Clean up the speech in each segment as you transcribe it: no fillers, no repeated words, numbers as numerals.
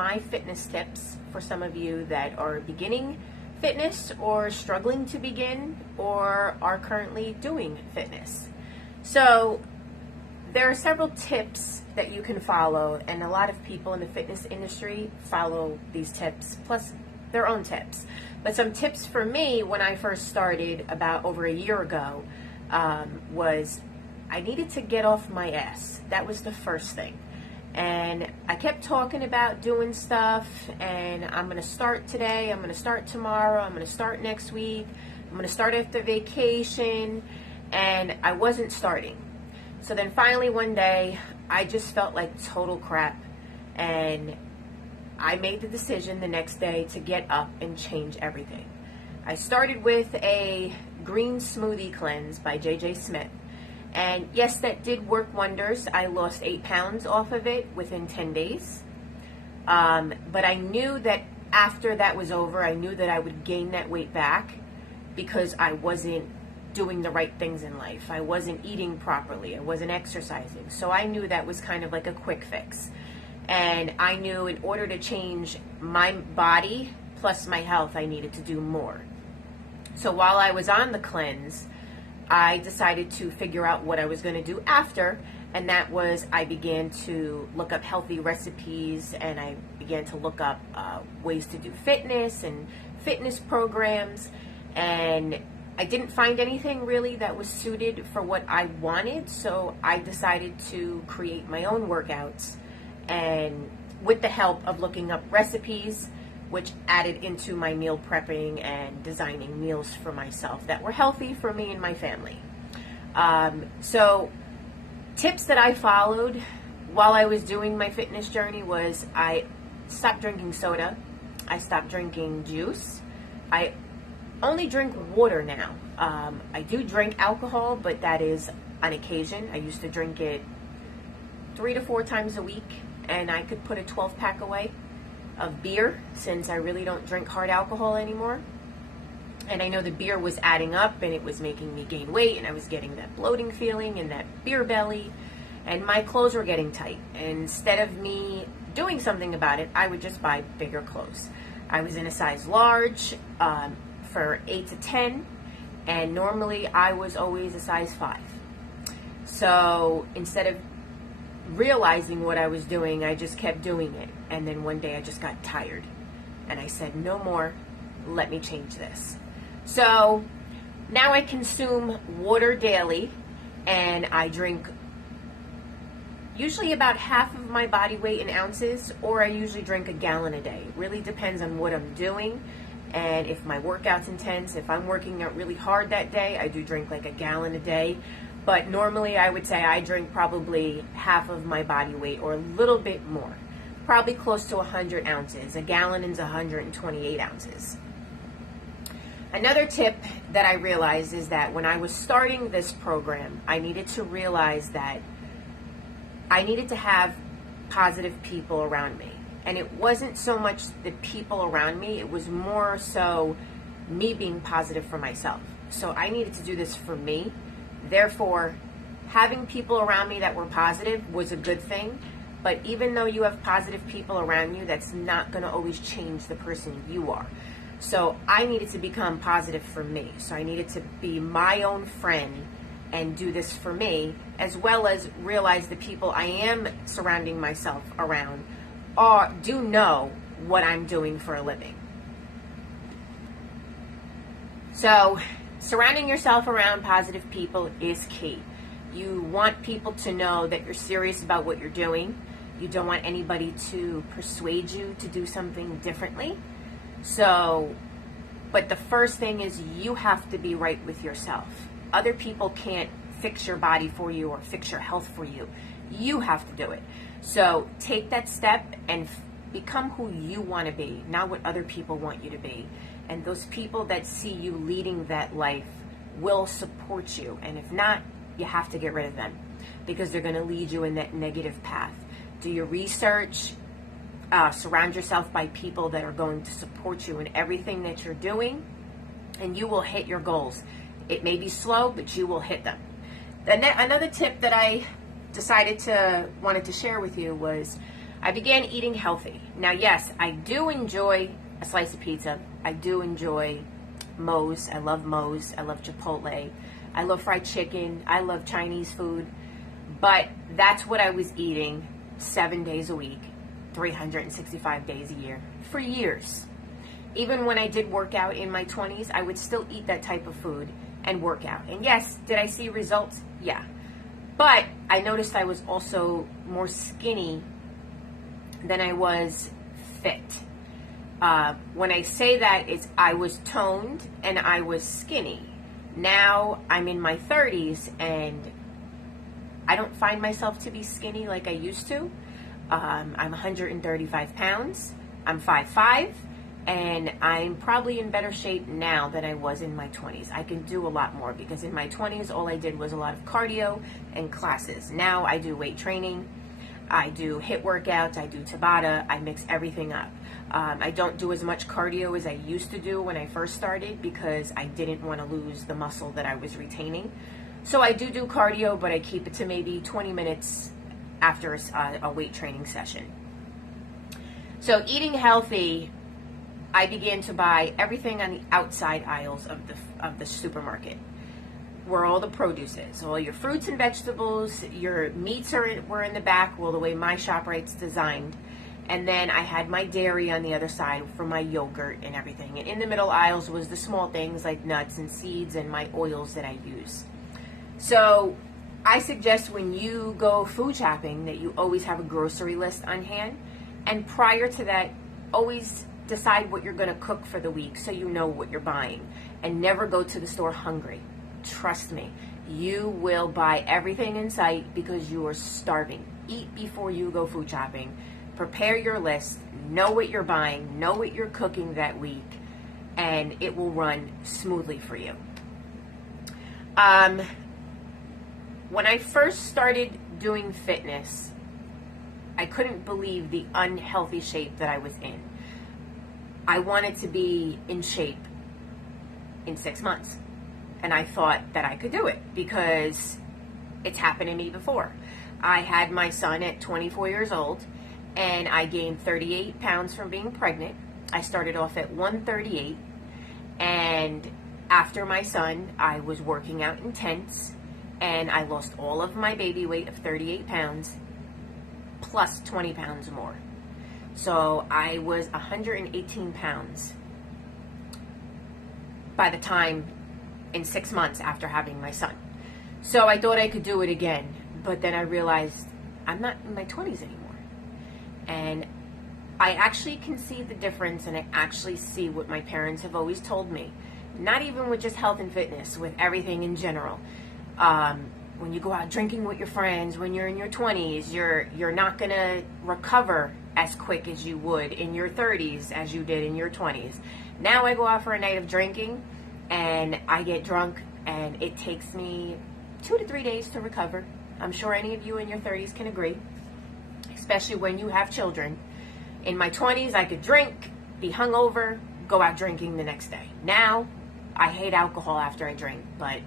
my fitness tips for some of you that are beginning fitness or struggling to begin or are currently doing fitness. So there are several tips that you can follow, and a lot of people in the fitness industry follow these tips, plus their own tips. But some tips for me when I first started about over a year ago was I needed to get off my ass. That was the first thing. And I kept talking about doing stuff, and I'm going to start today, I'm going to start tomorrow, I'm going to start next week, I'm going to start after vacation, and I wasn't starting. So then finally one day, I just felt like total crap, and I made the decision the next day to get up and change everything. I started with a green smoothie cleanse by JJ Smith. And yes, that did work wonders. I lost 8 pounds off of it within 10 days. But I knew that after that was over, I knew that I would gain that weight back because I wasn't doing the right things in life. I wasn't eating properly. I wasn't exercising. So I knew that was kind of like a quick fix. And I knew in order to change my body plus my health, I needed to do more. So while I was on the cleanse, I decided to figure out what I was going to do after, and that was I began to look up healthy recipes, and I began to look up ways to do fitness and fitness programs, and I didn't find anything really that was suited for what I wanted, so I decided to create my own workouts, and with the help of looking up recipes, which added into my meal prepping and designing meals for myself that were healthy for me and my family. So tips that I followed while I was doing my fitness journey was I stopped drinking soda. I stopped drinking juice. I only drink water now. I do drink alcohol, but that is on occasion. I used to drink it 3 to 4 times a week, and I could put a 12-pack away of beer since I really don't drink hard alcohol anymore. And I know the beer was adding up and it was making me gain weight, and I was getting that bloating feeling and that beer belly, and my clothes were getting tight. And instead of me doing something about it, I would just buy bigger clothes. I was in a size large for 8 to 10, and normally I was always a size 5. So instead of realizing what I was doing, I just kept doing it. And then one day I just got tired and I said, no more, let me change this. So now I consume water daily, and I drink usually about half of my body weight in ounces, or I usually drink a gallon a day. It really depends on what I'm doing and if my workout's intense. If I'm working out really hard that day, I do drink like a gallon a day. But normally I would say I drink probably half of my body weight or a little bit more. Probably close to 100 ounces. A gallon is 128 ounces. Another tip that I realized is that when I was starting this program, I needed to realize that I needed to have positive people around me. And it wasn't so much the people around me, it was more so me being positive for myself. So I needed to do this for me. Therefore, having people around me that were positive was a good thing. But even though you have positive people around you, that's not going to always change the person you are. So I needed to become positive for me. So I needed to be my own friend and do this for me, as well as realize the people I am surrounding myself around do know what I'm doing for a living. So surrounding yourself around positive people is key. You want people to know that you're serious about what you're doing. You don't want anybody to persuade you to do something differently. So, but the first thing is you have to be right with yourself. Other people can't fix your body for you or fix your health for you. You have to do it. So take that step and become who you want to be, not what other people want you to be. And those people that see you leading that life will support you. And if not, you have to get rid of them because they're going to lead you in that negative path. Do your research. Surround yourself by people that are going to support you in everything that you're doing, and you will hit your goals. It may be slow, but you will hit them. Another tip that I wanted to share with you was I began eating healthy. Now, yes, I do enjoy a slice of pizza. I do enjoy Moe's. I love Moe's. I love Chipotle. I love fried chicken. I love Chinese food. But that's what I was eating 7 days a week, 365 days a year, for years. Even when I did work out in my 20s, I would still eat that type of food and work out. And yes, did I see results? Yeah. But I noticed I was also more skinny than I was fit. When I say that, it's I was toned and I was skinny. Now I'm in my 30s and I don't find myself to be skinny like I used to. I'm 135 pounds. I'm 5'5", and I'm probably in better shape now than I was in my 20s. I can do a lot more because in my 20s, all I did was a lot of cardio and classes. Now I do weight training. I do HIIT workouts. I do Tabata. I mix everything up. I don't do as much cardio as I used to do when I first started because I didn't want to lose the muscle that I was retaining. So I do cardio, but I keep it to maybe 20 minutes after a weight training session. So eating healthy, I began to buy everything on the outside aisles of the supermarket, where all the produce is. All your fruits and vegetables, your meats were in the back, well, the way my ShopRite's designed. And then I had my dairy on the other side for my yogurt and everything. And in the middle aisles was the small things like nuts and seeds and my oils that I use. So I suggest when you go food shopping that you always have a grocery list on hand. And prior to that, always decide what you're going to cook for the week so you know what you're buying. And never go to the store hungry. Trust me, you will buy everything in sight because you are starving. Eat before you go food shopping. Prepare your list. Know what you're buying. Know what you're cooking that week. And it will run smoothly for you. When I first started doing fitness, I couldn't believe the unhealthy shape that I was in. I wanted to be in shape in 6 months. And I thought that I could do it because it's happened to me before. I had my son at 24 years old and I gained 38 pounds from being pregnant. I started off at 138, and after my son, I was working out intense and I lost all of my baby weight of 38 pounds plus 20 pounds more. So I was 118 pounds by the time in 6 months after having my son. So I thought I could do it again, but then I realized I'm not in my 20s anymore. And I actually can see the difference, and I actually see what my parents have always told me. Not even with just health and fitness, with everything in general. When you go out drinking with your friends, when you're in your 20s, you're not going to recover as quick as you would in your 30s as you did in your 20s. Now I go out for a night of drinking, and I get drunk, and it takes me 2 to 3 days to recover. I'm sure any of you in your 30s can agree, especially when you have children. In my 20s, I could drink, be hungover, go out drinking the next day. Now, I hate alcohol after I drink, but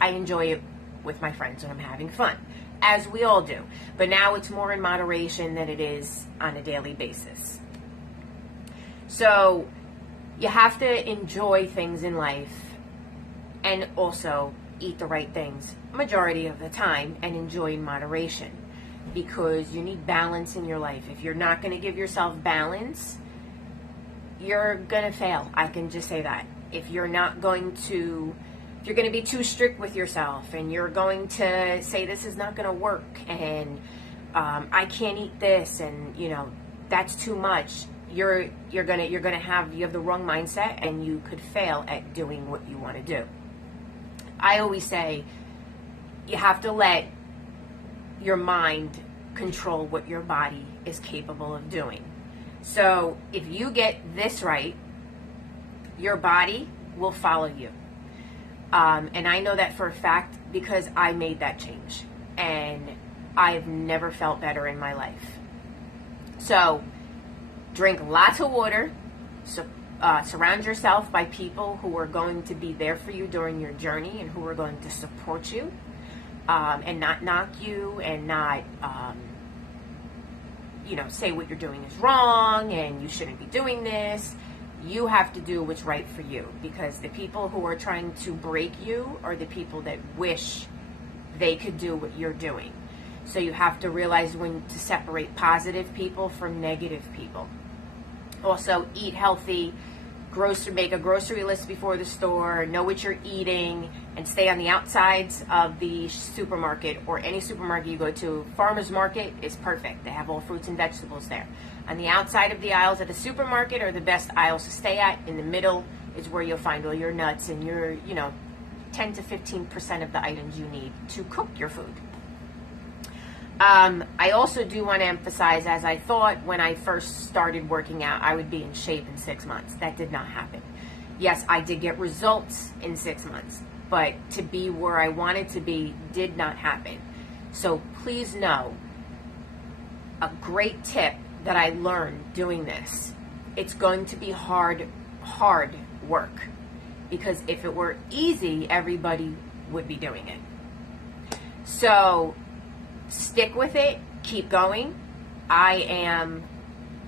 I enjoy it with my friends when I'm having fun, as we all do. But now it's more in moderation than it is on a daily basis. So you have to enjoy things in life and also eat the right things majority of the time and enjoy in moderation, because you need balance in your life. If you're not going to give yourself balance, you're going to fail. I can just say that. If you're going to be too strict with yourself and you're going to say this is not going to work and I can't eat this and that's too much, you have the wrong mindset and you could fail at doing what you want to do. I always say you have to let your mind control what your body is capable of doing. So if you get this right, your body will follow you. And I know that for a fact because I made that change and I've never felt better in my life. So drink lots of water. Surround yourself by people who are going to be there for you during your journey and who are going to support you and not knock you and not, say what you're doing is wrong and you shouldn't be doing this. You have to do what's right for you, because the people who are trying to break you are the people that wish they could do what you're doing. So you have to realize when to separate positive people from negative people. Also, eat healthy. Make a grocery list before the store, know what you're eating, and stay on the outsides of the supermarket or any supermarket you go to. Farmer's market is perfect. They have all fruits and vegetables there. On the outside of the aisles at the supermarket are the best aisles to stay at. In the middle is where you'll find all your nuts and your, 10 to 15% of the items you need to cook your food. I also do want to emphasize, as I thought when I first started working out, I would be in shape in 6 months. That did not happen. Yes, I did get results in 6 months, but to be where I wanted to be did not happen. So please know, a great tip that I learned doing this, it's going to be hard work. Because if it were easy, everybody would be doing it. So stick with it, keep going. I am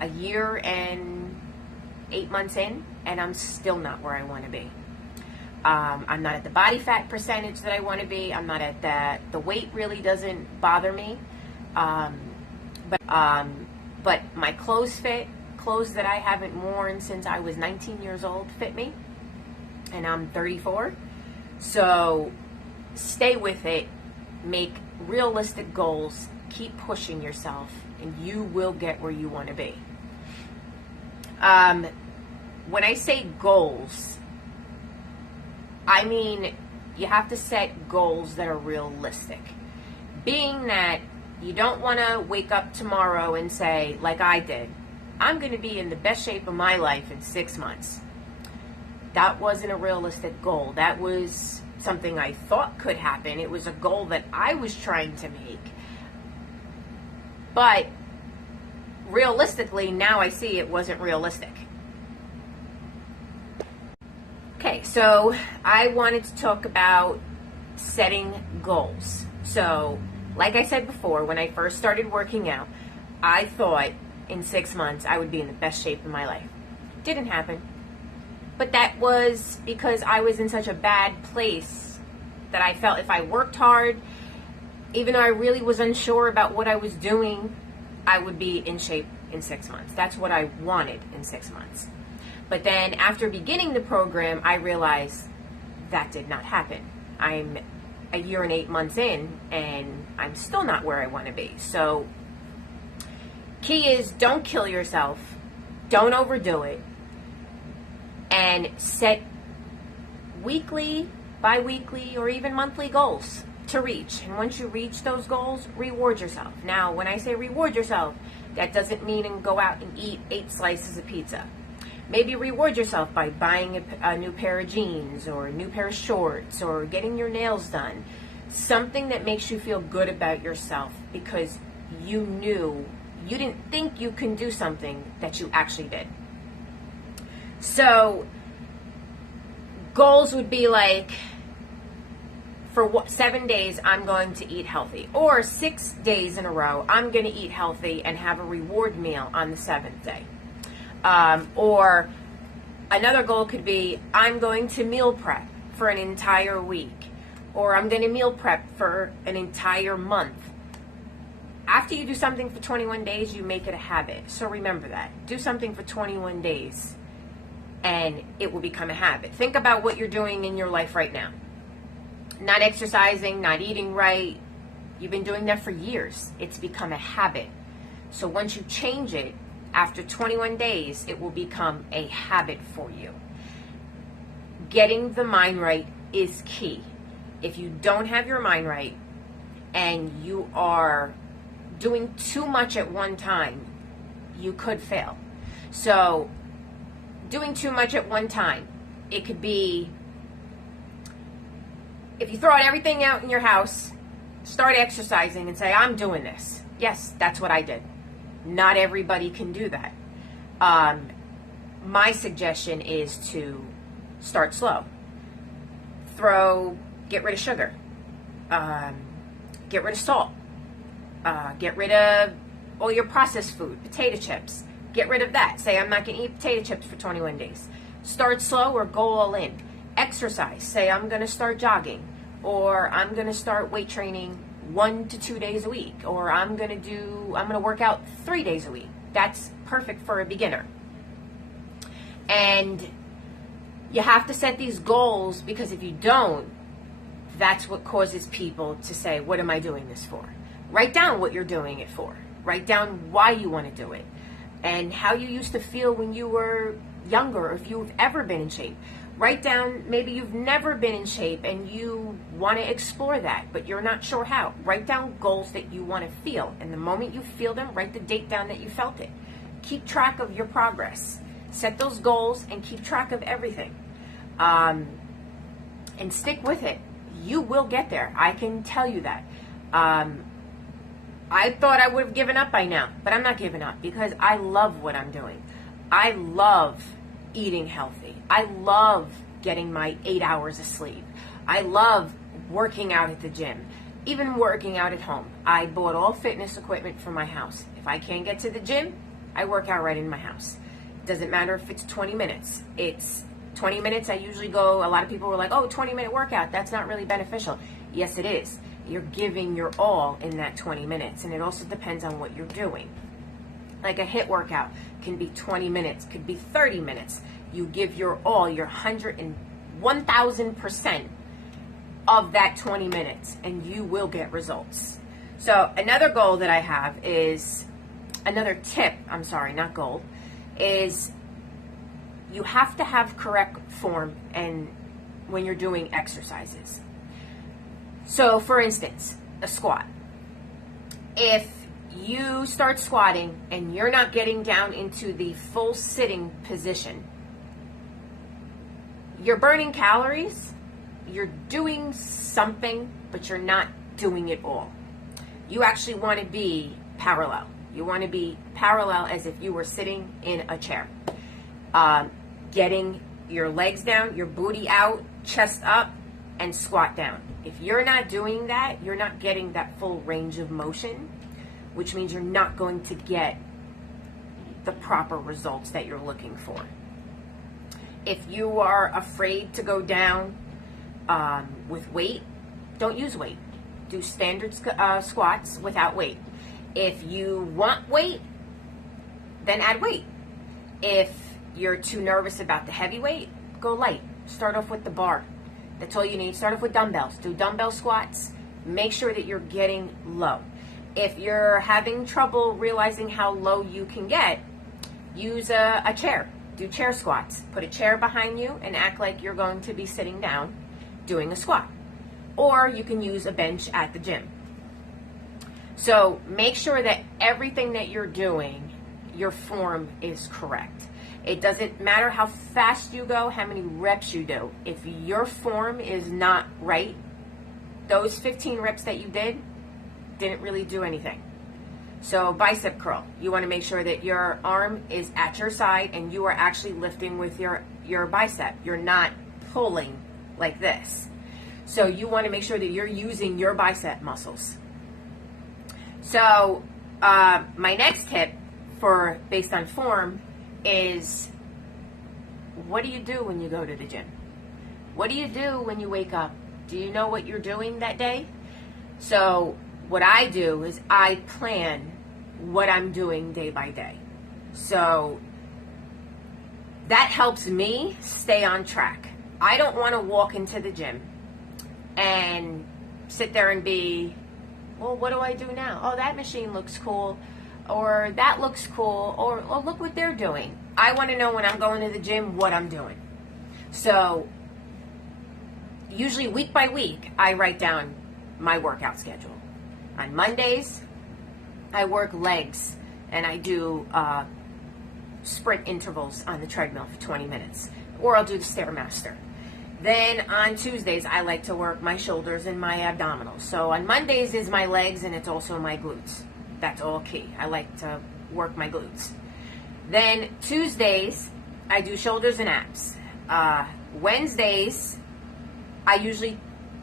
a year and 8 months in, and I'm still not where I want to be. I'm not at the body fat percentage that I want to be. I'm not at that. The weight really doesn't bother me. But my clothes fit. Clothes that I haven't worn since I was 19 years old fit me. And I'm 34. So stay with it. Make realistic goals. Keep pushing yourself, and you will get where you want to be. When I say goals, I mean you have to set goals that are realistic. Being that you don't want to wake up tomorrow and say, like I did, I'm going to be in the best shape of my life in 6 months. That wasn't a realistic goal. That was something I thought could happen. It was a goal that I was trying to make. But realistically, now I see it wasn't realistic. Okay, so I wanted to talk about setting goals. So, like I said before, when I first started working out, I thought in 6 months I would be in the best shape of my life. Didn't happen. But that was because I was in such a bad place that I felt if I worked hard, even though I really was unsure about what I was doing, I would be in shape in 6 months. That's what I wanted in 6 months. But then after beginning the program, I realized that did not happen. I'm a year and 8 months in, and I'm still not where I want to be. So, key is don't kill yourself, don't overdo it, and set weekly, bi-weekly, or even monthly goals to reach. And once you reach those goals, reward yourself. Now, when I say reward yourself, that doesn't mean go out and eat 8 slices of pizza. Maybe reward yourself by buying a new pair of jeans or a new pair of shorts or getting your nails done. Something that makes you feel good about yourself because you didn't think you can do something that you actually did. So, goals would be like, for 7 days, I'm going to eat healthy. Or 6 days in a row, I'm going to eat healthy and have a reward meal on the 7th day. Or another goal could be, I'm going to meal prep for an entire week. Or I'm going to meal prep for an entire month. After you do something for 21 days, you make it a habit. So remember that. Do something for 21 days, and it will become a habit. Think about what you're doing in your life right now. Not exercising, not eating right. You've been doing that for years. It's become a habit. So once you change it, after 21 days, it will become a habit for you. Getting the mind right is key. If you don't have your mind right and you are doing too much at one time, you could fail. So, doing too much at one time, it could be, if you throw everything out in your house, start exercising and say, I'm doing this. Yes, that's what I did. Not everybody can do that. My suggestion is to start slow. Get rid of sugar. Get rid of salt. Get rid of all your processed food, potato chips. Get rid of that. Say, I'm not going to eat potato chips for 21 days. Start slow or go all in. Exercise. Say, I'm going to start jogging, or I'm going to start weight training 1 to 2 days a week, or I'm going to work out 3 days a week. That's perfect for a beginner. And you have to set these goals, because if you don't, that's what causes people to say, what am I doing this for? Write down what you're doing it for. Write down why you want to do it and how you used to feel when you were younger, or if you've ever been in shape. Write down, maybe you've never been in shape and you want to explore that, but you're not sure how. Write down goals that you want to feel, and the moment you feel them, write the date down that you felt it. Keep track of your progress. Set those goals and keep track of everything. And stick with it. You will get there. I can tell you that. I thought I would have given up by now, but I'm not giving up, because I love what I'm doing. I love eating healthy. I love getting my 8 hours of sleep. I love working out at the gym, even working out at home. I bought all fitness equipment for my house. If I can't get to the gym, I work out right in my house. It doesn't matter if it's 20 minutes. It's 20 minutes. I usually go, a lot of people were like, oh, 20-minute workout, that's not really beneficial. Yes, it is. You're giving your all in that 20 minutes, and it also depends on what you're doing. Like a HIIT workout can be 20 minutes, could be 30 minutes. You give your all, your 1,000% of that 20 minutes, and you will get results. So another goal that I have is, another tip, I'm sorry, not goal, is you have to have correct form and when you're doing exercises. So for instance, a squat. If you start squatting and you're not getting down into the full sitting position, you're burning calories, you're doing something, but you're not doing it all. You actually want to be parallel. You want to be parallel as if you were sitting in a chair. Getting your legs down, your booty out, chest up, and squat down. If you're not doing that, you're not getting that full range of motion, which means you're not going to get the proper results that you're looking for. If you are afraid to go down with weight, don't use weight. Do standard squats without weight. If you want weight, then add weight. If you're too nervous about the heavy weight, go light. Start off with the bar. That's all you need. Start off with dumbbells. Do dumbbell squats. Make sure that you're getting low. If you're having trouble realizing how low you can get, use a chair. Do chair squats. Put a chair behind you and act like you're going to be sitting down doing a squat. Or you can use a bench at the gym. So make sure that everything that you're doing, your form is correct. It doesn't matter how fast you go, how many reps you do. If your form is not right, those 15 reps that you didn't really do anything. So bicep curl, you want to make sure that your arm is at your side and you are actually lifting with your bicep. You're not pulling like this. So you want to make sure that you're using your bicep muscles. So my next tip for based on form is, what do you do when you go to the gym? What do you do when you wake up? Do you know what you're doing that day? So what I do is I plan what I'm doing day by day. So that helps me stay on track. I don't want to walk into the gym and sit there and be, well, what do I do now? Oh, that machine looks cool, or that looks cool, or oh, look what they're doing. I want to know when I'm going to the gym what I'm doing. So usually week by week, I write down my workout schedule. On Mondays, I work legs and I do sprint intervals on the treadmill for 20 minutes, or I'll do the Stairmaster. Then on Tuesdays, I like to work my shoulders and my abdominals. So on Mondays is my legs and it's also my glutes. That's all key. I like to work my glutes. Then Tuesdays, I do shoulders and abs. Wednesdays, I usually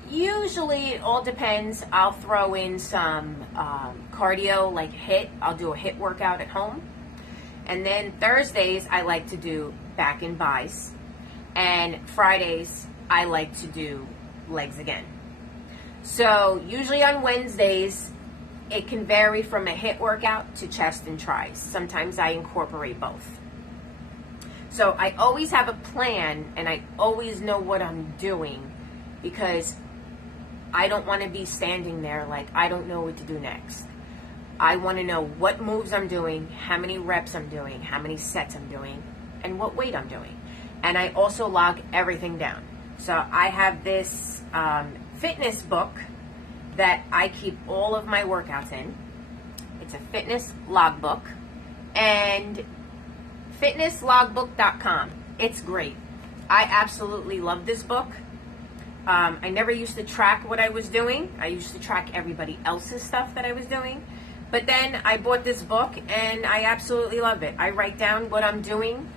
Usually it all depends. I'll throw in some cardio like HIIT. I'll do a HIIT workout at home. And then Thursdays I like to do back and buys. And Fridays I like to do legs again. So usually on Wednesdays it can vary from a HIIT workout to chest and tris. Sometimes I incorporate both. So I always have a plan and I always know what I'm doing, because I don't want to be standing there like I don't know what to do next. I want to know what moves I'm doing, how many reps I'm doing, how many sets I'm doing, and what weight I'm doing. And I also log everything down. So I have this fitness book that I keep all of my workouts in. It's a fitness logbook, and fitnesslogbook.com. It's great. I absolutely love this book. I never used to track what I was doing. I used to track everybody else's stuff that I was doing. But then I bought this book and I absolutely love it. I write down what I'm doing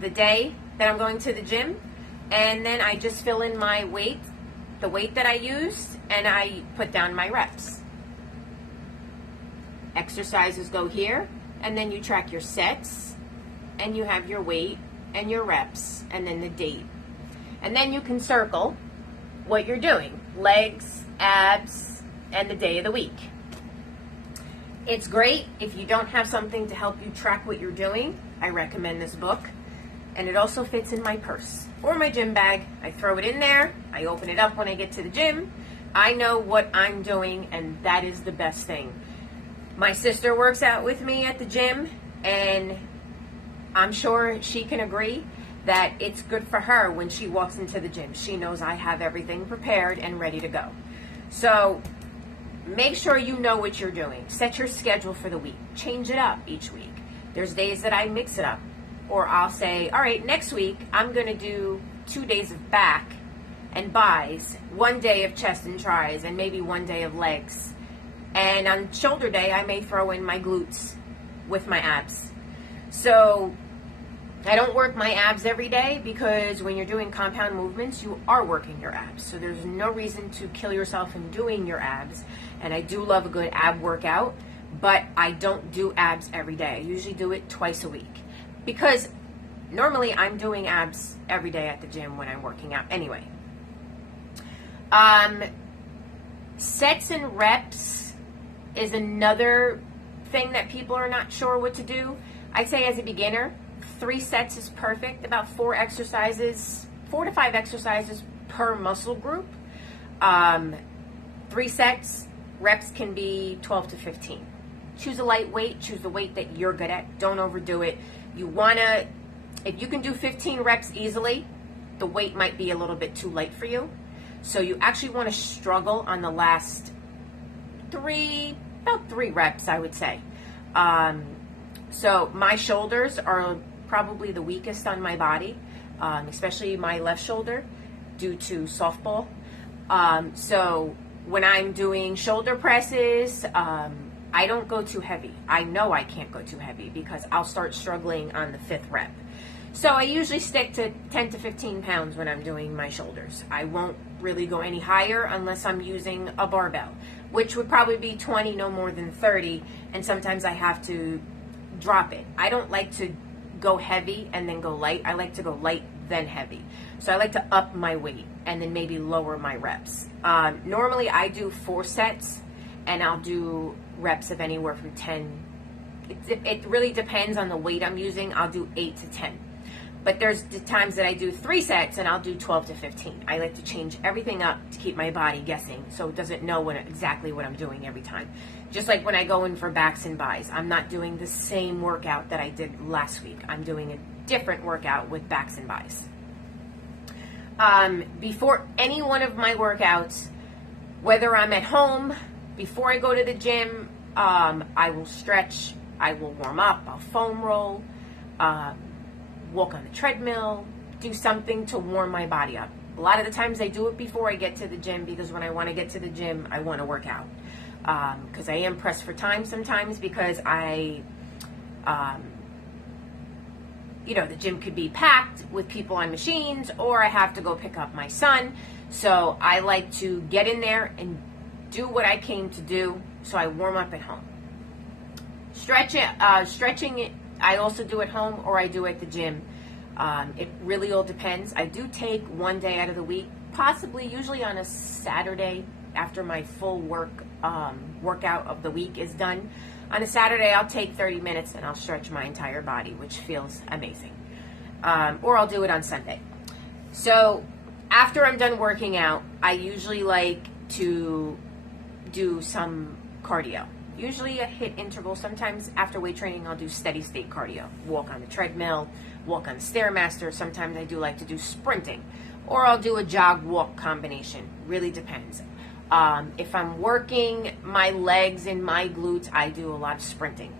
the day that I'm going to the gym, and then I just fill in my weight, the weight that I used, and I put down my reps. Exercises go here, and then you track your sets, and you have your weight and your reps, and then the date. And then you can circle what you're doing, legs, abs, and the day of the week. It's great if you don't have something to help you track what you're doing. I recommend this book. And it also fits in my purse or my gym bag. I throw it in there. I open it up when I get to the gym. I know what I'm doing, and that is the best thing. My sister works out with me at the gym, and I'm sure she can agree that it's good for her when she walks into the gym. She knows I have everything prepared and ready to go. So make sure you know what you're doing. Set your schedule for the week. Change it up each week. There's days that I mix it up. Or I'll say, all right, next week I'm going to do 2 days of back and buys, 1 day of chest and tris, and maybe 1 day of legs. And on shoulder day, I may throw in my glutes with my abs. So I don't work my abs every day, because when you're doing compound movements, you are working your abs. So there's no reason to kill yourself in doing your abs. And I do love a good ab workout, but I don't do abs every day. I usually do it twice a week, because normally I'm doing abs every day at the gym when I'm working out anyway. Sets and reps is another thing that people are not sure what to do. I'd say as a beginner, 3 sets is perfect, about 4 to 5 exercises per muscle group. 3 sets, reps can be 12 to 15. Choose a light weight, choose the weight that you're good at. Don't overdo it. If you can do 15 reps easily, the weight might be a little bit too light for you. So you actually want to struggle on the last about 3 reps, I would say. So my shoulders are probably the weakest on my body, especially my left shoulder, due to softball. So when I'm doing shoulder presses, I don't go too heavy. I know I can't go too heavy, because I'll start struggling on the 5th rep. So I usually stick to 10 to 15 pounds when I'm doing my shoulders. I won't really go any higher unless I'm using a barbell, which would probably be 20, no more than 30, and sometimes I have to drop it. I don't like to go heavy and then go light. I like to go light then heavy. So I like to up my weight and then maybe lower my reps. Normally I do 4 sets, and I'll do reps of anywhere from 10. It really depends on the weight I'm using. I'll do 8 to 10. But there's the times that I do 3 sets and I'll do 12 to 15. I like to change everything up to keep my body guessing, so it doesn't know exactly what I'm doing every time. Just like when I go in for backs and buys, I'm not doing the same workout that I did last week. I'm doing a different workout with backs and buys. Before any one of my workouts, whether I'm at home, before I go to the gym, I will stretch, I will warm up, I'll foam roll, walk on the treadmill, do something to warm my body up. A lot of the times I do it before I get to the gym, because when I want to get to the gym, I want to work out. Because I am pressed for time sometimes, because the gym could be packed with people on machines, or I have to go pick up my son. So I like to get in there and do what I came to do, so I warm up at home. Stretching, I also do at home or I do at the gym. It really all depends. I do take one day out of the week, possibly usually on a Saturday after my full workout of the week is done. On a Saturday, I'll take 30 minutes and I'll stretch my entire body, which feels amazing. Or I'll do it on Sunday. So after I'm done working out, I usually like to do some cardio. Usually a HIIT interval. Sometimes after weight training, I'll do steady state cardio. Walk on the treadmill, walk on the Stairmaster. Sometimes I do like to do sprinting. Or I'll do a jog walk combination. Really depends. If I'm working my legs and my glutes, I do a lot of sprinting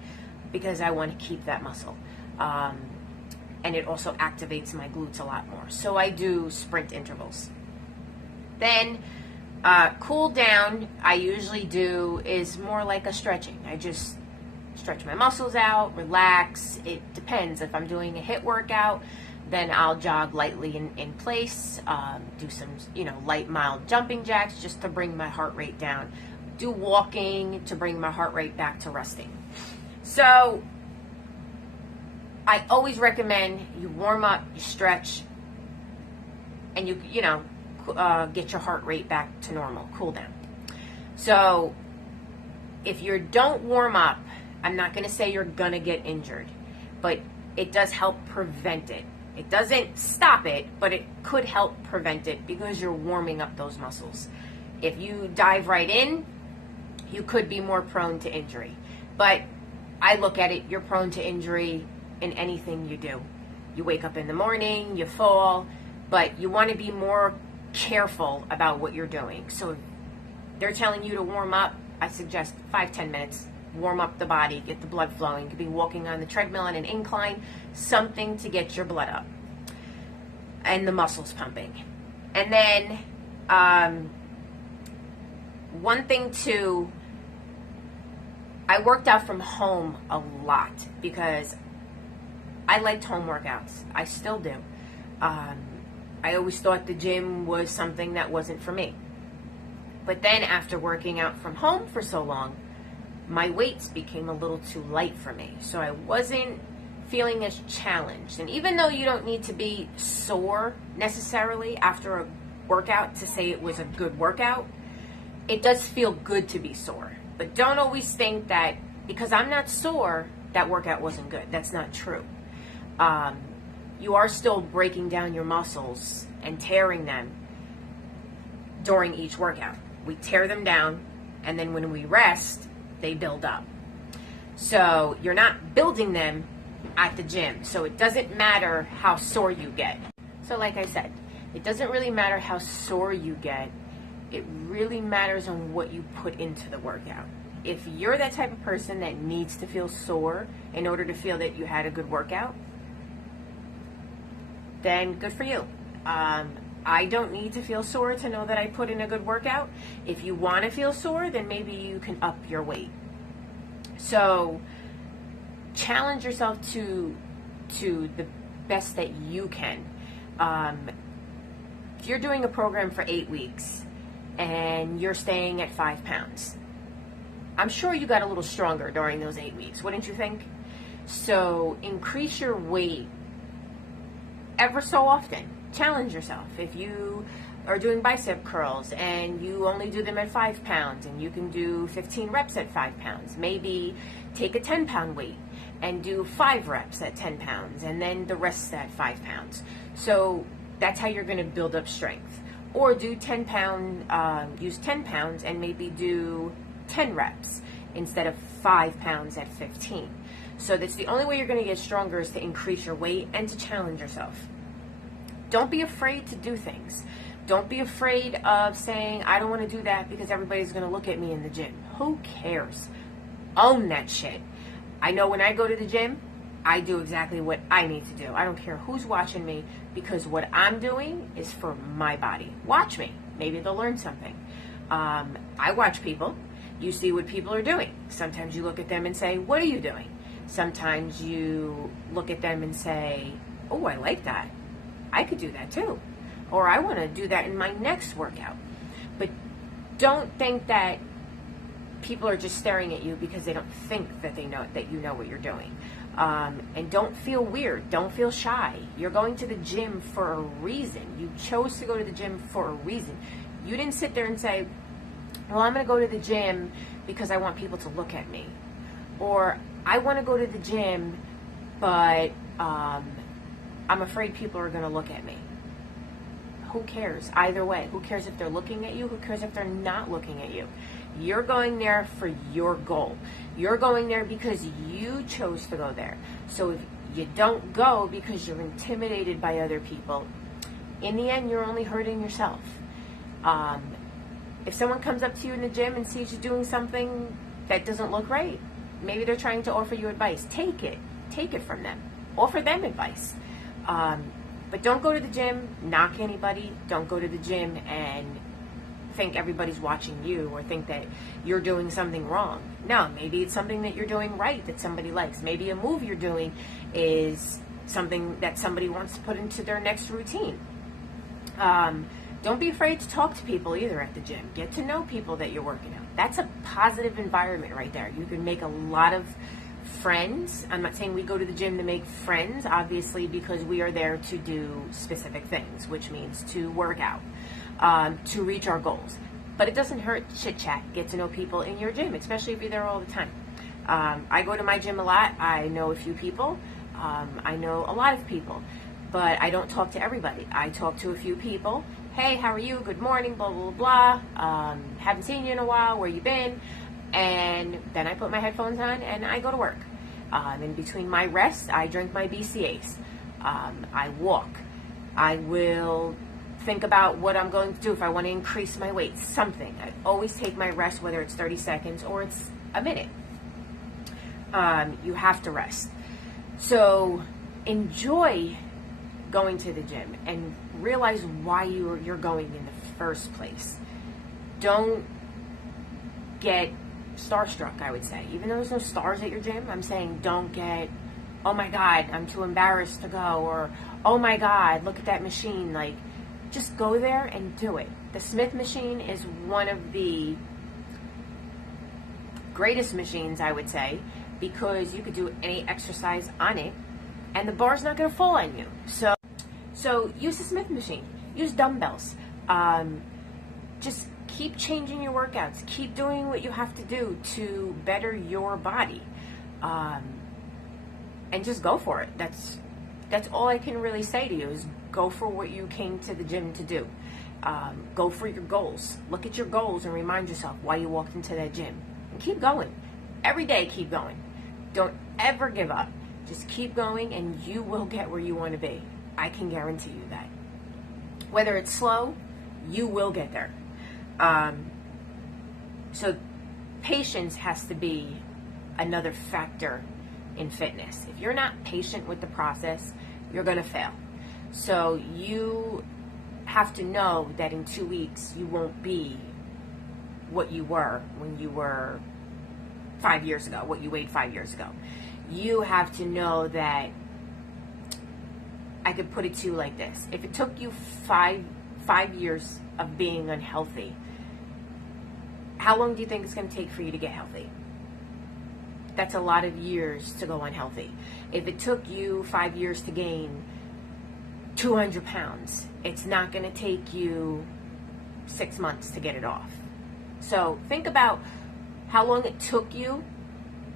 because I want to keep that muscle. And it also activates my glutes a lot more. So I do sprint intervals. Then cool down, I usually do is more like a stretching. I just stretch my muscles out, relax. It depends. If I'm doing a HIIT workout, then I'll jog lightly in place, do some, light, mild jumping jacks just to bring my heart rate down. Do walking to bring my heart rate back to resting. So I always recommend you warm up, you stretch, and you get your heart rate back to normal, cool down. So if you don't warm up, I'm not going to say you're going to get injured, but it does help prevent it. It doesn't stop it, but it could help prevent it because you're warming up those muscles. If you dive right in, you could be more prone to injury. But I look at it, you're prone to injury in anything you do. You wake up in the morning, you fall, but you want to be more careful about what you're doing. So if they're telling you to warm up, I suggest 5-10 minutes. Warm up the body, get the blood flowing. You could be walking on the treadmill on an incline, something to get your blood up and the muscles pumping. And then one thing too, I worked out from home a lot because I liked home workouts. I still do. I always thought the gym was something that wasn't for me. But then after working out from home for so long, my weights became a little too light for me. So I wasn't feeling as challenged. And even though you don't need to be sore necessarily after a workout to say it was a good workout, it does feel good to be sore. But don't always think that because I'm not sore, that workout wasn't good. That's not true. You are still breaking down your muscles and tearing them during each workout. We tear them down, and then when we rest, they build up. So you're not building them at the gym. So it doesn't matter how sore you get. So like I said, it doesn't really matter how sore you get. It really matters on what you put into the workout. If you're that type of person that needs to feel sore in order to feel that you had a good workout, then good for you. I don't need to feel sore to know that I put in a good workout. If you want to feel sore, then maybe you can up your weight. So challenge yourself to the best that you can. If you're doing a program for 8 weeks and you're staying at 5 pounds, I'm sure you got a little stronger during those 8 weeks, wouldn't you think? So increase your weight ever so often. Challenge yourself. If you are doing bicep curls and you only do them at 5 pounds and you can do 15 reps at 5 pounds, maybe take a 10-pound weight and do 5 reps at 10 pounds and then the rest at 5 pounds. So that's how you're going to build up strength. Or do use 10 pounds and maybe do 10 reps instead of 5 pounds at 15. So that's the only way you're going to get stronger, is to increase your weight and to challenge yourself. Don't be afraid to do things. Don't be afraid of saying, I don't want to do that because everybody's going to look at me in the gym. Who cares? Own that shit. I know when I go to the gym, I do exactly what I need to do. I don't care who's watching me because what I'm doing is for my body. Watch me. Maybe they'll learn something. I watch people. You see what people are doing. Sometimes you look at them and say, what are you doing? Sometimes you look at them and say, oh, I like that. I could do that too. or I want to do that in my next workout. But don't think that people are just staring at you because they don't think that they know that you know what you're doing. And don't feel weird. Don't feel shy. You're going to the gym for a reason. You chose to go to the gym for a reason. You didn't sit there and say, well, I'm going to go to the gym because I want people to look at me. Or I want to go to the gym, but I'm afraid people are going to look at me. Who cares? Either way. Who cares if they're looking at you? Who cares if they're not looking at you? You're going there for your goal. You're going there because you chose to go there. So if you don't go because you're intimidated by other people, in the end, you're only hurting yourself. If someone comes up to you in the gym and sees you doing something that doesn't look right, maybe they're trying to offer you advice. Take it. Take it from them. Offer them advice. But don't go to the gym, knock anybody. Don't go to the gym and think everybody's watching you or think that you're doing something wrong. No, maybe it's something that you're doing right that somebody likes. Maybe a move you're doing is something that somebody wants to put into their next routine. Don't be afraid to talk to people either at the gym. Get to know people that you're working out. That's a positive environment right there. You can make a lot of friends. I'm not saying we go to the gym to make friends, obviously, because we are there to do specific things, which means to work out, to reach our goals. But it doesn't hurt to chit chat, get to know people in your gym, especially if you're there all the time. I go to my gym a lot. I know a few people. I know a lot of people, but I don't talk to everybody. I talk to a few people. Hey, how are you? Good morning, blah, blah, blah. Haven't seen you in a while. Where you been? And then I put my headphones on and I go to work. In between my rest, I drink my BCAAs. I walk. I will think about what I'm going to do if I want to increase my weight, something. I always take my rest, whether it's 30 seconds or it's a minute. You have to rest. So enjoy going to the gym and realize why you're going in the first place. Don't get starstruck, I would say. Even though there's no stars at your gym, I'm saying don't get, oh my God, I'm too embarrassed to go, or oh my God, look at that machine. Like, just go there and do it. The Smith machine is one of the greatest machines, I would say, because you could do any exercise on it and the bar's not going to fall on you. So use the Smith machine. Use dumbbells. Just keep changing your workouts. Keep doing what you have to do to better your body. And just go for it. That's all I can really say to you is go for what you came to the gym to do. Go for your goals. Look at your goals and remind yourself why you walked into that gym. And keep going. Every day, keep going. Don't ever give up. Just keep going and you will get where you want to be. I can guarantee you that. Whether it's slow, you will get there. So patience has to be another factor in fitness. If you're not patient with the process, you're going to fail. So you have to know that in 2 weeks, you won't be what you were when you were 5 years ago, what you weighed 5 years ago. You have to know that, I could put it to you like this. If it took you five years of being unhealthy, how long do you think it's going to take for you to get healthy? That's a lot of years to go unhealthy. If it took you 5 years to gain 200 pounds, it's not going to take you 6 months to get it off. So think about how long it took you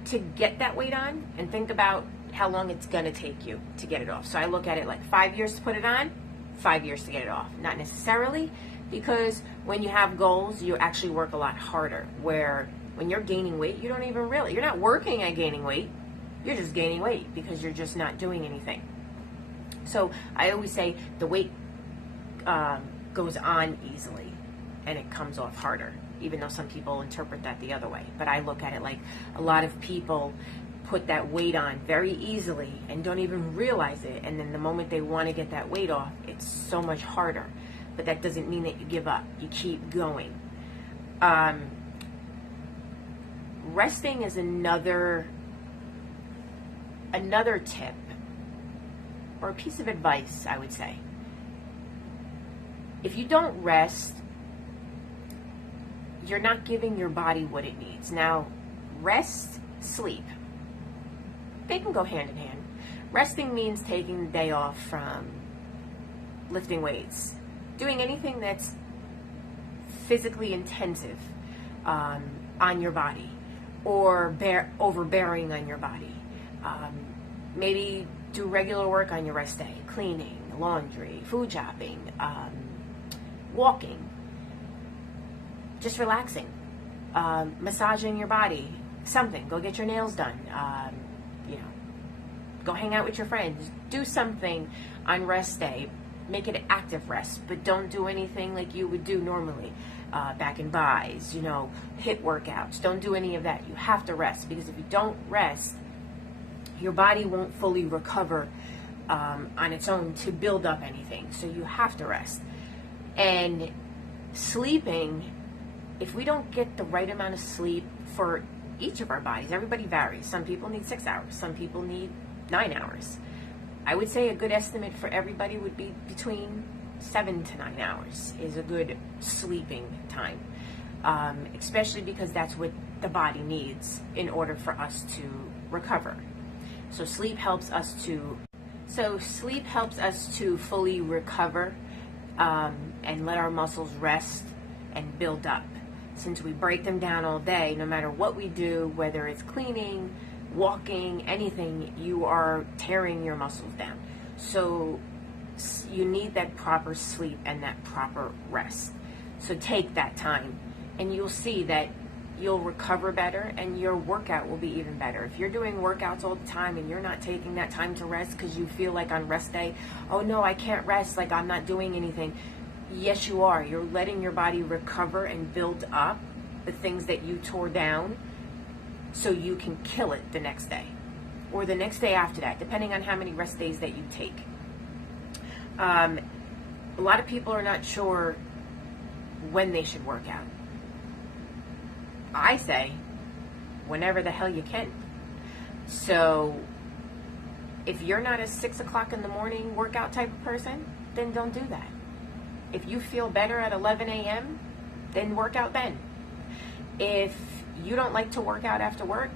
to get that weight on, and think about how long it's going to take you to get it off. So I look at it like 5 years to put it on, 5 years to get it off. Not necessarily, because when you have goals, you actually work a lot harder. Where when you're gaining weight, you don't even really, you're not working at gaining weight. You're just gaining weight because you're just not doing anything. So I always say the weight goes on easily and it comes off harder, even though some people interpret that the other way. But I look at it like a lot of people put that weight on very easily and don't even realize it. And then the moment they want to get that weight off, it's so much harder. But that doesn't mean that you give up. You keep going. Resting is another tip or a piece of advice, I would say. if you don't rest, you're not giving your body what it needs. Now, rest, sleep, they can go hand in hand. Resting means taking the day off from lifting weights, doing anything that's physically intensive on your body, or overbearing on your body. Maybe do regular work on your rest day, cleaning, laundry, food shopping, walking, just relaxing, massaging your body, something. Go get your nails done. Go hang out with your friends. Do something on rest day. Make it an active rest, but don't do anything like you would do normally. Back and buys, HIIT workouts. Don't do any of that. You have to rest, because if you don't rest, your body won't fully recover on its own to build up anything. So you have to rest. And sleeping, if we don't get the right amount of sleep for each of our bodies, everybody varies. Some people need 6 hours. Some people need 9 hours. I would say a good estimate for everybody would be between 7 to 9 hours is a good sleeping time, especially because that's what the body needs in order for us to recover. So sleep helps us to fully recover and let our muscles rest and build up. Since we break them down all day, no matter what we do, whether it's cleaning, walking, anything, you are tearing your muscles down. So you need that proper sleep and that proper rest. So take that time, and you'll see that you'll recover better, and your workout will be even better. If you're doing workouts all the time and you're not taking that time to rest because you feel like on rest day, oh no, I can't rest, like I'm not doing anything. Yes, you are. You're letting your body recover and build up the things that you tore down, so you can kill it the next day or the next day after that, depending on how many rest days that you take. A lot of people are not sure when they should work out. I say whenever the hell you can. So if you're not a 6 o'clock in the morning workout type of person, then don't do that. If you feel better at 11 a.m., then work out then. If you don't like to work out after work,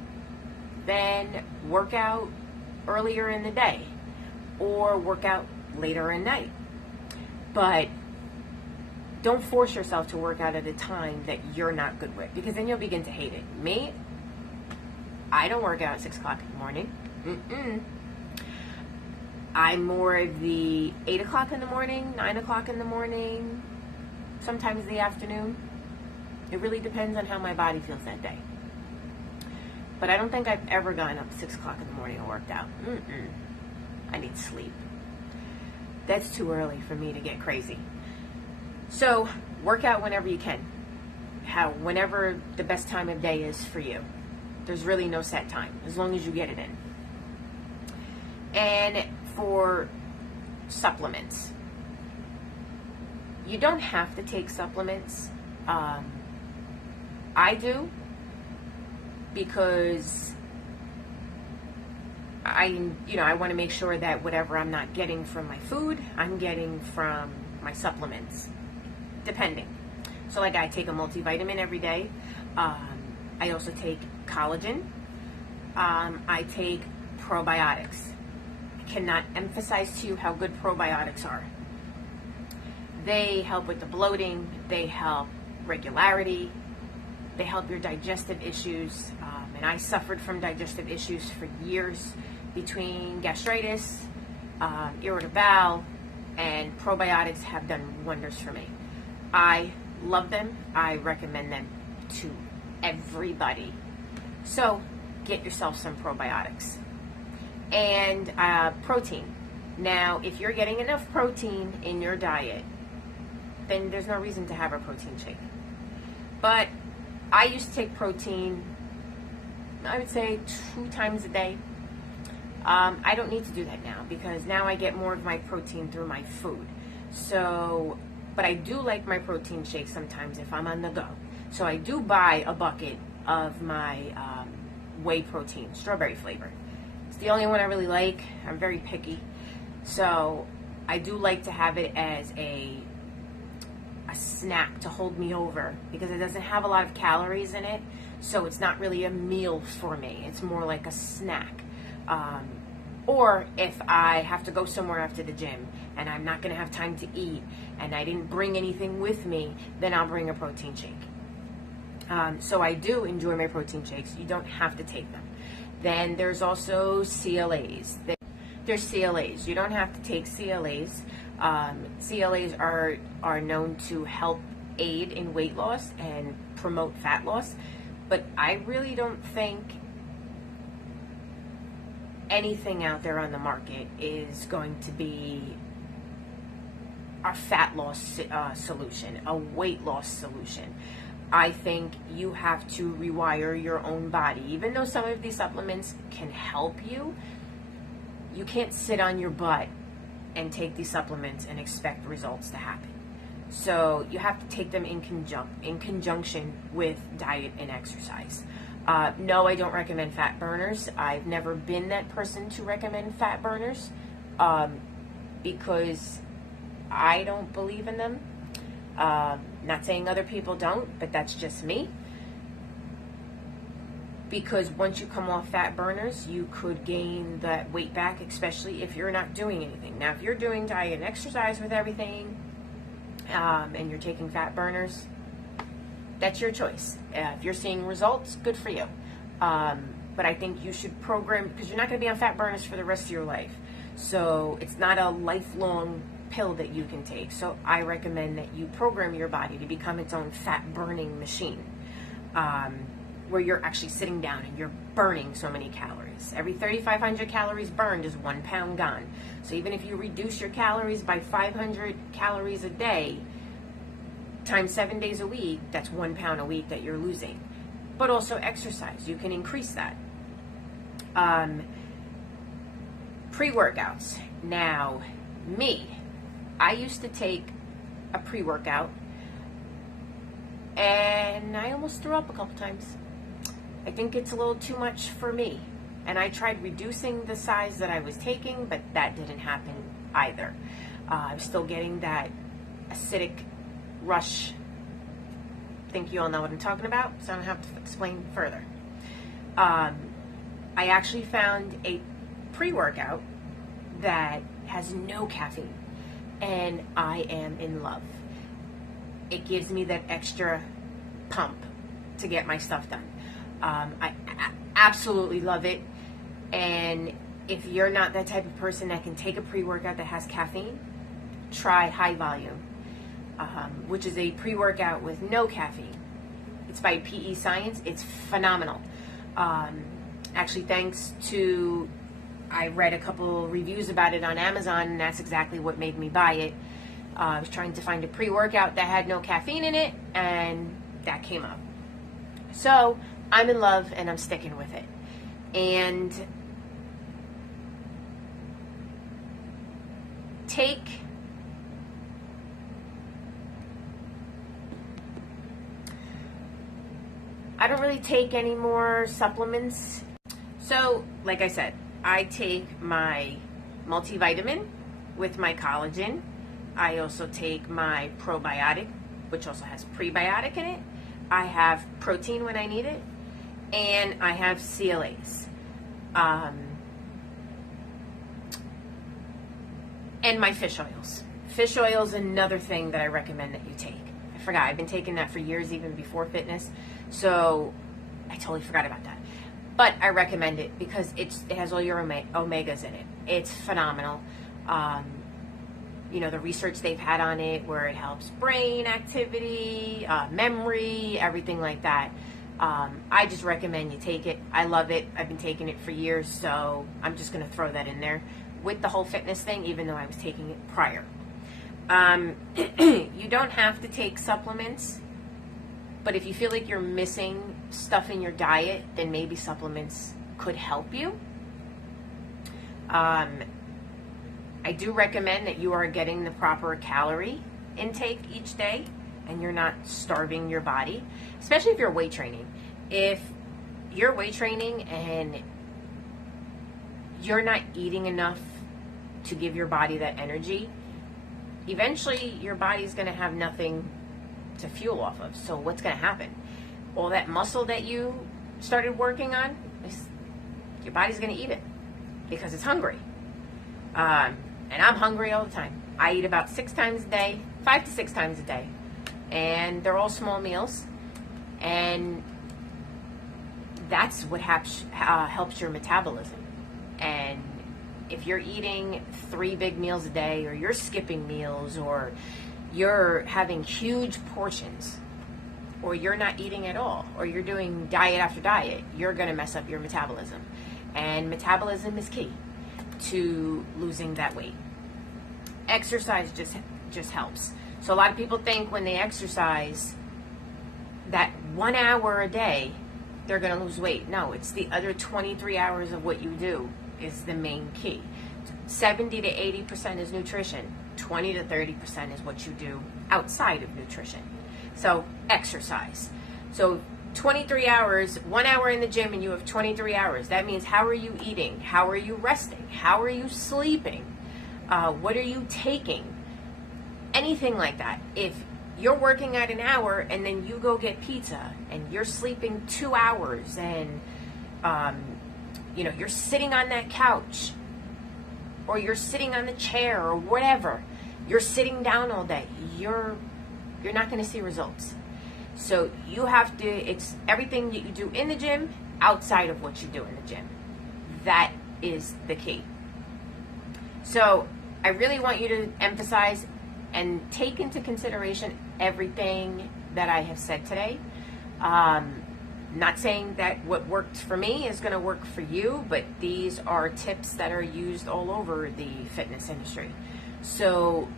then work out earlier in the day or work out later at night. But don't force yourself to work out at a time that you're not good with, because then you'll begin to hate it. Me, I don't work out at 6 o'clock in the morning. I'm more of the 8 o'clock in the morning, 9 o'clock in the morning, sometimes the afternoon. It really depends on how my body feels that day. But I don't think I've ever gotten up at 6 o'clock in the morning and worked out. I need sleep. That's too early for me to get crazy. So work out whenever you can. Whenever the best time of day is for you. There's really no set time, as long as you get it in. And for supplements, you don't have to take supplements. I do, because I want to make sure that whatever I'm not getting from my food, I'm getting from my supplements, depending. So like I take a multivitamin every day. I also take collagen. I take probiotics. I cannot emphasize to you how good probiotics are. They help with the bloating. They help regularity. They help your digestive issues. And I suffered from digestive issues for years, between gastritis, irritable bowel, and probiotics have done wonders for me. I love them. I recommend them to everybody. So get yourself some probiotics. And protein. Now, if you're getting enough protein in your diet, then there's no reason to have a protein shake. But I used to take protein, I would say 2 times a day. I don't need to do that now, because now I get more of my protein through my food. So, but I do like my protein shakes sometimes if I'm on the go. So I do buy a bucket of my whey protein, strawberry flavor. It's the only one I really like. I'm very picky. So I do like to have it as a a snack to hold me over because it doesn't have a lot of calories in it. So it's not really a meal for me. It's more like a snack. Or if I have to go somewhere after the gym and I'm not going to have time to eat and I didn't bring anything with me, then I'll bring a protein shake. So I do enjoy my protein shakes. You don't have to take them. Then there's also CLAs. There's CLAs. You don't have to take CLAs. CLAs are known to help aid in weight loss and promote fat loss, but I really don't think anything out there on the market is going to be a fat loss solution, a weight loss solution. I think you have to rewire your own body. Even though some of these supplements can help you, you can't sit on your butt and take these supplements and expect results to happen. So you have to take them in conjunction with diet and exercise. No, I don't recommend fat burners. I've never been that person to recommend fat burners because I don't believe in them. Not saying other people don't, but that's just me. Because once you come off fat burners, you could gain that weight back, especially if you're not doing anything. Now, if you're doing diet and exercise with everything, and you're taking fat burners, that's your choice. If you're seeing results, good for you. But I think you should program, because you're not going to be on fat burners for the rest of your life. So it's not a lifelong pill that you can take. So I recommend that you program your body to become its own fat burning machine, where you're actually sitting down and you're burning so many calories. Every 3,500 calories burned is 1 pound gone. So even if you reduce your calories by 500 calories a day, times 7 days a week, that's 1 pound a week that you're losing. But also exercise, you can increase that. Pre-workouts. Now, I used to take a pre-workout and I almost threw up a couple times. I think it's a little too much for me. And I tried reducing the size that I was taking, but that didn't happen either. I'm still getting that acidic rush. I think you all know what I'm talking about, so I don't have to explain further. I actually found a pre-workout that has no caffeine, and I am in love. It gives me that extra pump to get my stuff done. I absolutely love it. And if you're not that type of person that can take a pre-workout that has caffeine, try High Volume, which is a pre-workout with no caffeine. It's by PE Science. It's phenomenal. Actually, thanks to, I read a couple reviews about it on Amazon, and that's exactly what made me buy it. I was trying to find a pre-workout that had no caffeine in it, and that came up. So I'm in love, and I'm sticking with it. And I don't really take any more supplements. So, like I said, I take my multivitamin with my collagen. I also take my probiotic, which also has prebiotic in it. I have protein when I need it. And I have CLAs. And my fish oils. Fish oil is another thing that I recommend that you take. I forgot. I've been taking that for years, even before fitness. So I totally forgot about that. But I recommend it because it has all your omegas in it. It's phenomenal. The research they've had on it, where it helps brain activity, memory, everything like that. I just recommend you take it. I love it. I've been taking it for years, so I'm just going to throw that in there with the whole fitness thing, even though I was taking it prior. You don't have to take supplements, but if you feel like you're missing stuff in your diet, then maybe supplements could help you. I do recommend that you are getting the proper calorie intake each day and you're not starving your body, especially if you're weight training. If you're weight training and you're not eating enough to give your body that energy, eventually your body's going to have nothing to fuel off of. So what's going to happen? All that muscle that you started working on, your body's going to eat it because it's hungry. And I'm hungry all the time. I eat about 6 times a day, 5 to 6 times a day. And they're all small meals. And that's what helps your metabolism. And if you're eating 3 big meals a day, or you're skipping meals, or you're having huge portions, or you're not eating at all, or you're doing diet after diet, you're going to mess up your metabolism. And metabolism is key to losing that weight. Exercise just helps. So a lot of people think when they exercise that 1 hour a day, they're going to lose weight. No, it's the other 23 hours of what you do is the main key. 70 to 80% is nutrition. 20 to 30% is what you do outside of nutrition. So exercise. So 23 hours, 1 hour in the gym, and you have 23 hours. That means, how are you eating? How are you resting? How are you sleeping? What are you taking? Anything like that. If you're working at an hour and then you go get pizza and you're sleeping 2 hours and you're sitting on that couch, or you're sitting on the chair, or whatever, you're sitting down all day, you're not going to see results. So you have to, it's everything that you do in the gym outside of what you do in the gym. That is the key. So I really want you to emphasize and take into consideration everything that I have said today. Not saying that what worked for me is going to work for you, but these are tips that are used all over the fitness industry. So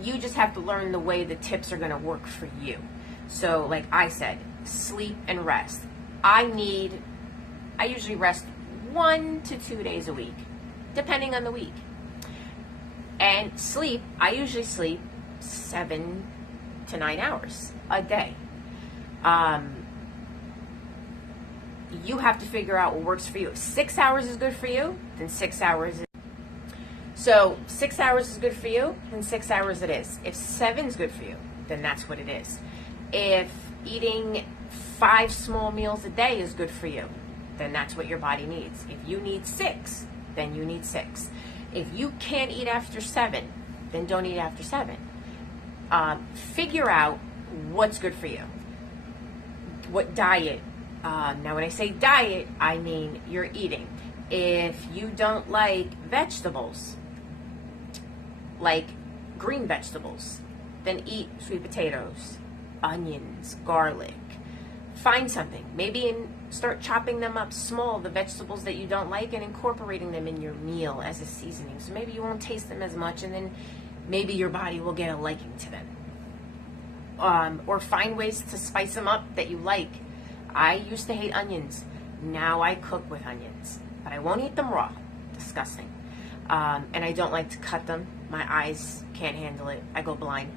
you just have to learn the way the tips are going to work for you. So like I said, sleep and rest. I usually rest 1 to 2 days a week, depending on the week. And sleep, I usually sleep 7 to 9 hours a day. You have to figure out what works for you. If 6 hours is good for you, then 6 hours is. So 6 hours is good for you, then 6 hours it is. If 7 is good for you, then that's what it is. If eating 5 small meals a day is good for you, then that's what your body needs. If you need 6, then you need 6. If you can't eat after 7, then don't eat after 7. Figure out what's good for you. What diet. Now, when I say diet, I mean you're eating. If you don't like vegetables, like green vegetables, then eat sweet potatoes, onions, garlic. Find something. Maybe start chopping them up small, the vegetables that you don't like, and incorporating them in your meal as a seasoning. So maybe you won't taste them as much, and then maybe your body will get a liking to them. Or find ways to spice them up that you like. I used to hate onions. Now I cook with onions, but I won't eat them raw. Disgusting. And I don't like to cut them. My eyes can't handle it. I go blind.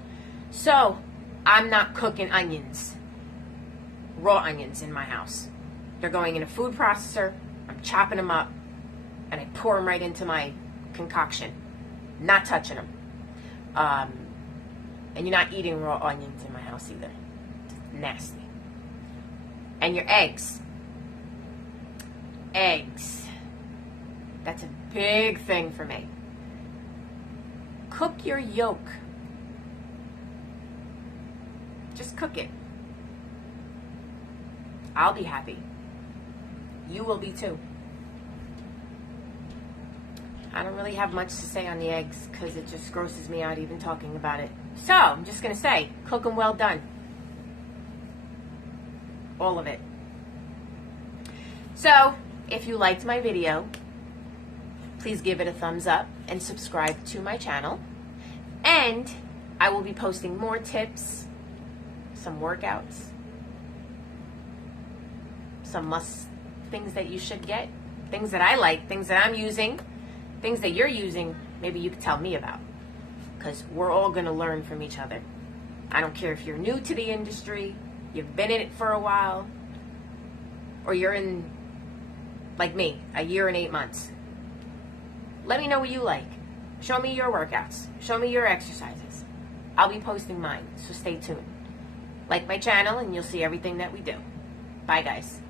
So I'm not cooking onions, raw onions, in my house. They're going in a food processor. I'm chopping them up, and I pour them right into my concoction. Not touching them. And you're not eating raw onions in my house either. It's nasty. And your eggs. Eggs. That's a big thing for me. Cook your yolk. Just cook it. I'll be happy. You will be too. I don't really have much to say on the eggs because it just grosses me out even talking about it. So, I'm just going to say, cook them well done. All of it. So, if you liked my video, please give it a thumbs up and subscribe to my channel. And I will be posting more tips, some workouts, some things that you should get, things that I like, things that I'm using, things that you're using, maybe you could tell me about. Because we're all going to learn from each other. I don't care if you're new to the industry, you've been in it for a while, or you're in, like me, a year and 8 months. Let me know what you like. Show me your workouts. Show me your exercises. I'll be posting mine, so stay tuned. Like my channel and you'll see everything that we do. Bye, guys.